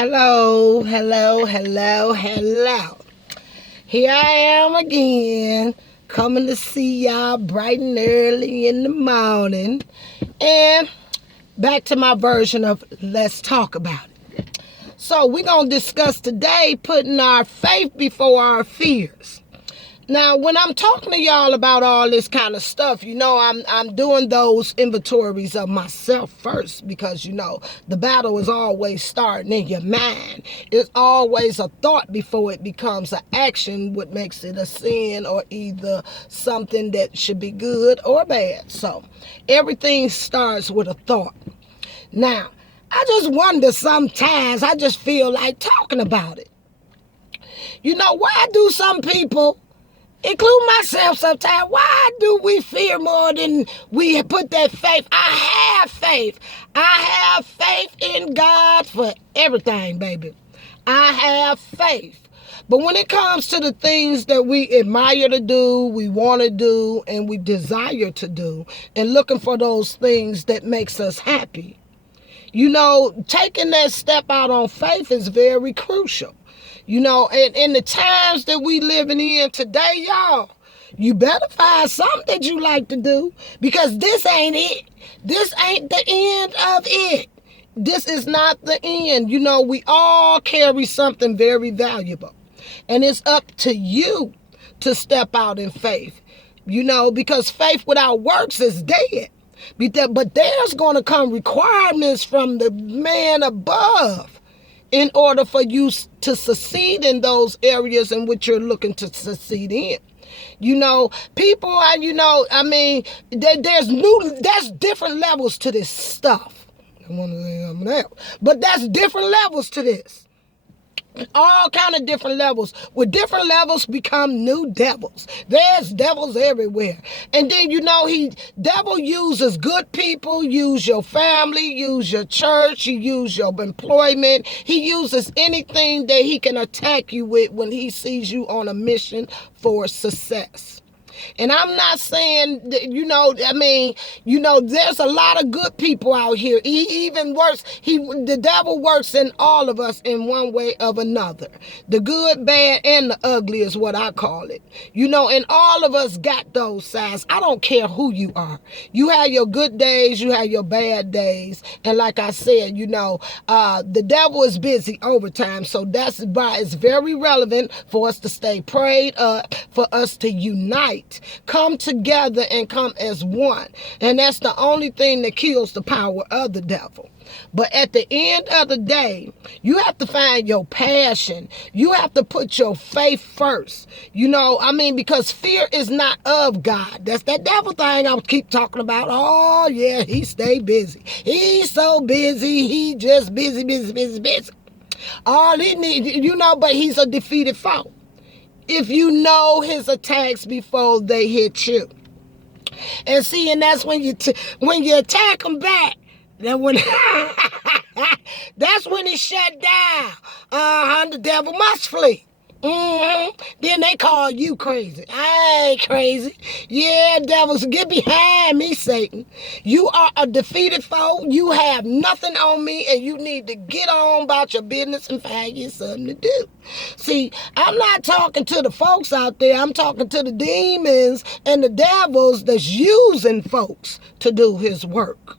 Hello, hello, hello, hello. Here I am again, coming to see y'all bright and early in the morning. And back to my version of Let's Talk About It. So we're going to discuss today putting our faith before our fears. Now, when I'm talking to y'all about all this kind of stuff, I'm doing those inventories of myself first because, the battle is always starting in your mind. It's always a thought before it becomes an action, what makes it a sin or either something that should be good or bad. So everything starts with a thought. Now, I just wonder sometimes, I just feel like talking about it. Why do some people, include myself sometimes, why do we fear more than we put that faith? I have faith. I have faith in God for everything, baby. I have faith. But when it comes to the things that we admire to do, we want to do, and we desire to do, and looking for those things that makes us happy, taking that step out on faith is very crucial. And in the times that we living in today, y'all, you better find something that you like to do because this ain't it. This ain't the end of it. This is not the end. We all carry something very valuable. And it's up to you to step out in faith, because faith without works is dead. But there's going to come requirements from the man above in order for you to succeed in those areas in which you're looking to succeed in. People are, there's different levels to this stuff. I want to say something else. But that's different levels to this. All kind of different levels. With different levels become new devils. There's devils everywhere. And then devil uses good people, use your family, use your church, he use your employment. He uses anything that he can attack you with when he sees you on a mission for success. And I'm not saying, there's a lot of good people out here. Even worse, the devil works in all of us in one way or another. The good, bad, and the ugly is what I call it. And all of us got those sides. I don't care who you are. You have your good days, you have your bad days. And like I said, the devil is busy overtime. So that's why it's very relevant for us to stay prayed up, for us to unite. Come together and come as one. And that's the only thing that kills the power of the devil. But at the end of the day, you have to find your passion. You have to put your faith first. Because fear is not of God. That's that devil thing I keep talking about. Oh, yeah, he stay busy. He's so busy. He just busy. All he needs, but he's a defeated foe. If you know his attacks before they hit you. And see, and that's when you attack him back, then when that's when he shut down. The devil must flee. Then they call you crazy. I ain't crazy. Yeah, devils, get behind me, Satan. You are a defeated foe. You have nothing on me, and you need to get on about your business and find you something to do. See, I'm not talking to the folks out there. I'm talking to the demons and the devils that's using folks to do his work.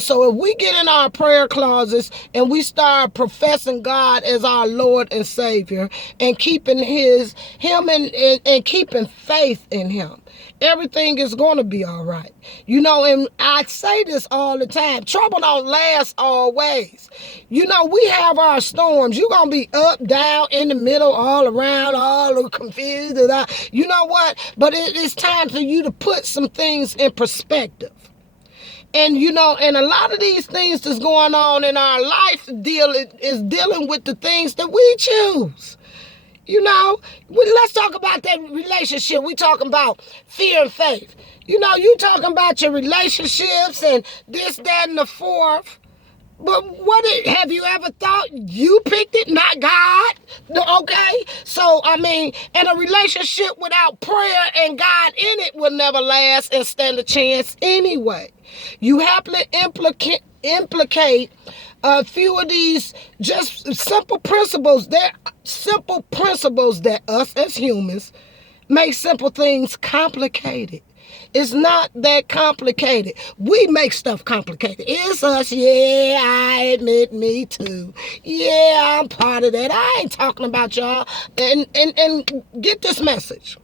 So if we get in our prayer closets and we start professing God as our Lord and Savior and keeping him and keeping faith in him, everything is going to be all right. And I say this all the time. Trouble don't last always. We have our storms. You're going to be up, down, in the middle, all around, all confused. You know what? But it's time for you to put some things in perspective. And, and a lot of these things that's going on in our life is dealing with the things that we choose. Let's talk about that relationship. We talking about fear and faith. You talking about your relationships and this, that, and the fourth. But have you ever thought you picked it, not God? Okay? So, and a relationship without prayer and God in it will never last and stand a chance anyway. You happily implicate A few of these just simple principles. They're simple principles that us as humans make simple things complicated. It's not that complicated. We make stuff complicated. It's us. Yeah, I admit, me too. Yeah, I'm part of that. I ain't talking about y'all. And get this message.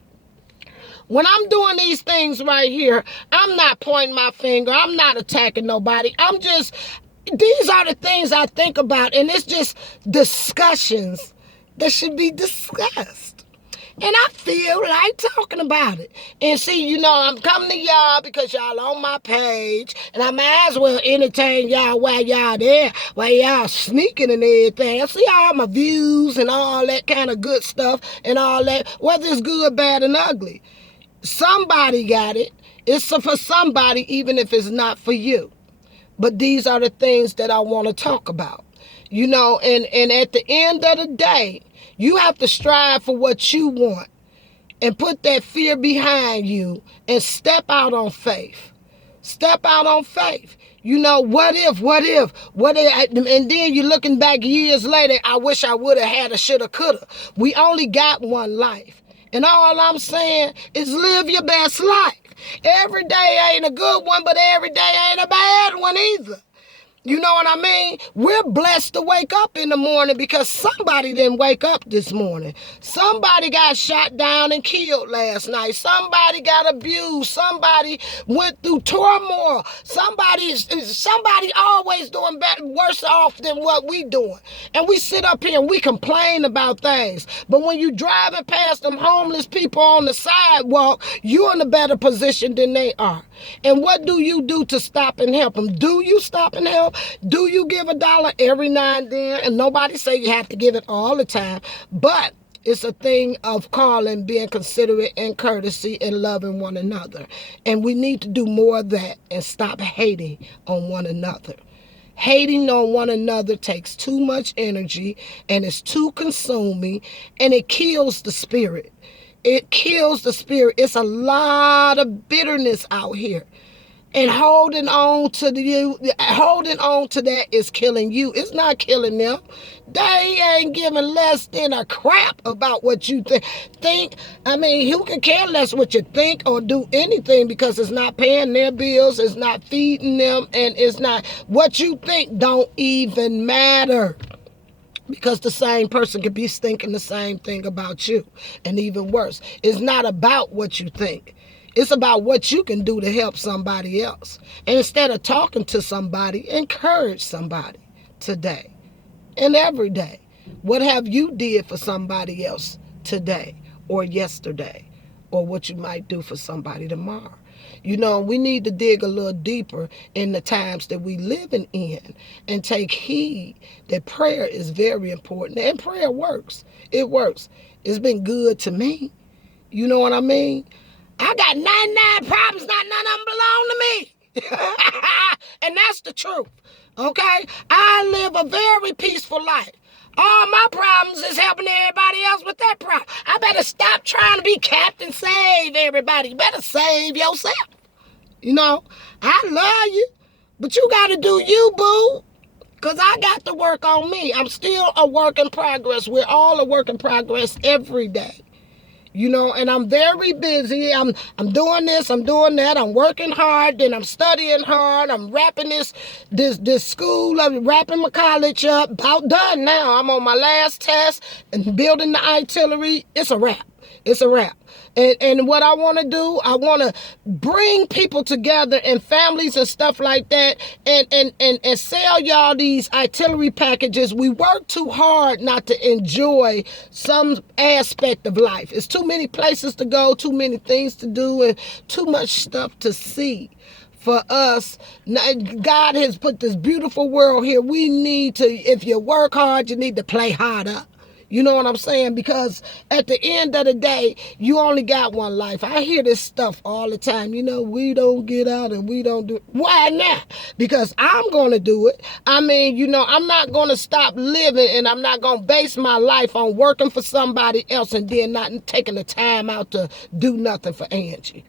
When I'm doing these things right here, I'm not pointing my finger. I'm not attacking nobody. These are the things I think about, and it's just discussions that should be discussed. And I feel like talking about it. And see, I'm coming to y'all because y'all on my page. And I might as well entertain y'all while y'all there. While y'all sneaking and everything. I see all my views and all that kind of good stuff and all that. Whether it's good, bad, and ugly. Somebody got it. It's for somebody, even if it's not for you. But these are the things that I want to talk about. And at the end of the day, you have to strive for what you want and put that fear behind you and step out on faith. Step out on faith. What if, and then you're looking back years later, I wish I would have had a shoulda, coulda. We only got one life. And all I'm saying is live your best life. Every day ain't a good one, but every day ain't a bad one either. You know what I mean? We're blessed to wake up in the morning because somebody didn't wake up this morning. Somebody got shot down and killed last night. Somebody got abused. Somebody went through turmoil. Somebody always doing better, worse off than what we doing. And we sit up here and we complain about things. But when you driving past them homeless people on the sidewalk, you're in a better position than they are. And what do you do to stop and help them? Do you stop and help? Do you give $1 every now and then? And nobody say you have to give it all the time. But it's a thing of calling, being considerate and courtesy and loving one another. And we need to do more of that and stop hating on one another. Hating on one another takes too much energy and it's too consuming and it kills the spirit. It kills the spirit. It's a lot of bitterness out here. And holding on to that is killing you. It's not killing them. They ain't giving less than a crap about what you think. I mean, who can care less what you think or do anything because it's not paying their bills, it's not feeding them, and it's not what you think don't even matter. Because the same person could be thinking the same thing about you. And even worse, it's not about what you think. It's about what you can do to help somebody else. And instead of talking to somebody, encourage somebody today and every day. What have you did for somebody else today or yesterday? Or what you might do for somebody tomorrow? We need to dig a little deeper in the times that we living in and take heed that prayer is very important. And prayer works. It works. It's been good to me. You know what I mean? I got 99 problems, not none of them belong to me. And that's the truth. Okay? I live a very peaceful life. All my problems is helping everybody else with that problem. I better stop trying to be Captain Save everybody. You better save yourself. I love you, but you got to do you, boo. Because I got to work on me. I'm still a work in progress. We're all a work in progress every day. And I'm very busy. I'm doing this, I'm doing that. I'm working hard, then I'm studying hard. I'm wrapping this school. I'm wrapping my college up. About done now. I'm on my last test and building the itinerary. It's a wrap. It's a wrap. And what I want to do, I want to bring people together and families and stuff like that and sell y'all these itinerary packages. We work too hard not to enjoy some aspect of life. It's too many places to go, too many things to do, and too much stuff to see. For us, God has put this beautiful world here. We need to, if you work hard, you need to play harder. You know what I'm saying? Because at the end of the day, you only got one life. I hear this stuff all the time. We don't get out and we don't do it. Why not? Because I'm going to do it. I mean, I'm not going to stop living and I'm not going to base my life on working for somebody else and then not taking the time out to do nothing for Angie.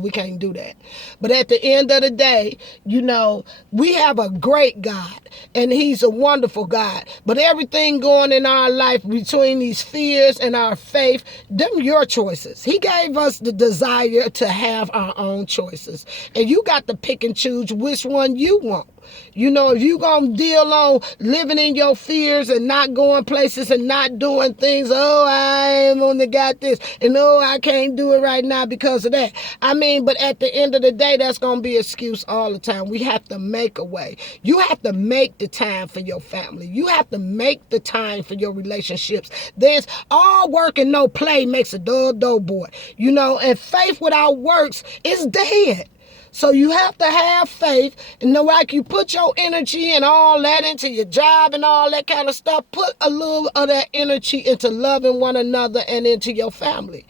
We can't do that. But at the end of the day, we have a great God and he's a wonderful God. But everything going in our life between these fears and our faith, them your choices. He gave us the desire to have our own choices. And you got to pick and choose which one you want. If you gonna deal on living in your fears and not going places and not doing things, I ain't only got this, and I can't do it right now because of that. But at the end of the day, that's gonna be an excuse all the time. We have to make a way. You have to make the time for your family. You have to make the time for your relationships. There's all work and no play makes a dull boy. And faith without works is dead. So you have to have faith, and like you put your energy and all that into your job and all that kind of stuff, put a little of that energy into loving one another and into your family,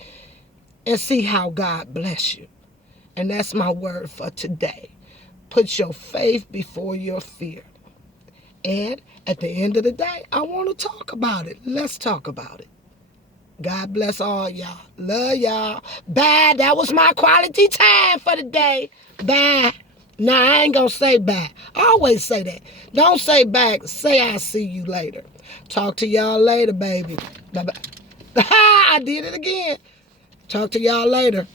and see how God bless you. And that's my word for today. Put your faith before your fear. And at the end of the day, I want to talk about it. Let's talk about it. God bless all y'all. Love y'all. Bye. That was my quality time for the day. Bye. Nah, I ain't gonna say bye. I always say that. Don't say bye. Say I'll see you later. Talk to y'all later, baby. Bye-bye. I did it again. Talk to y'all later.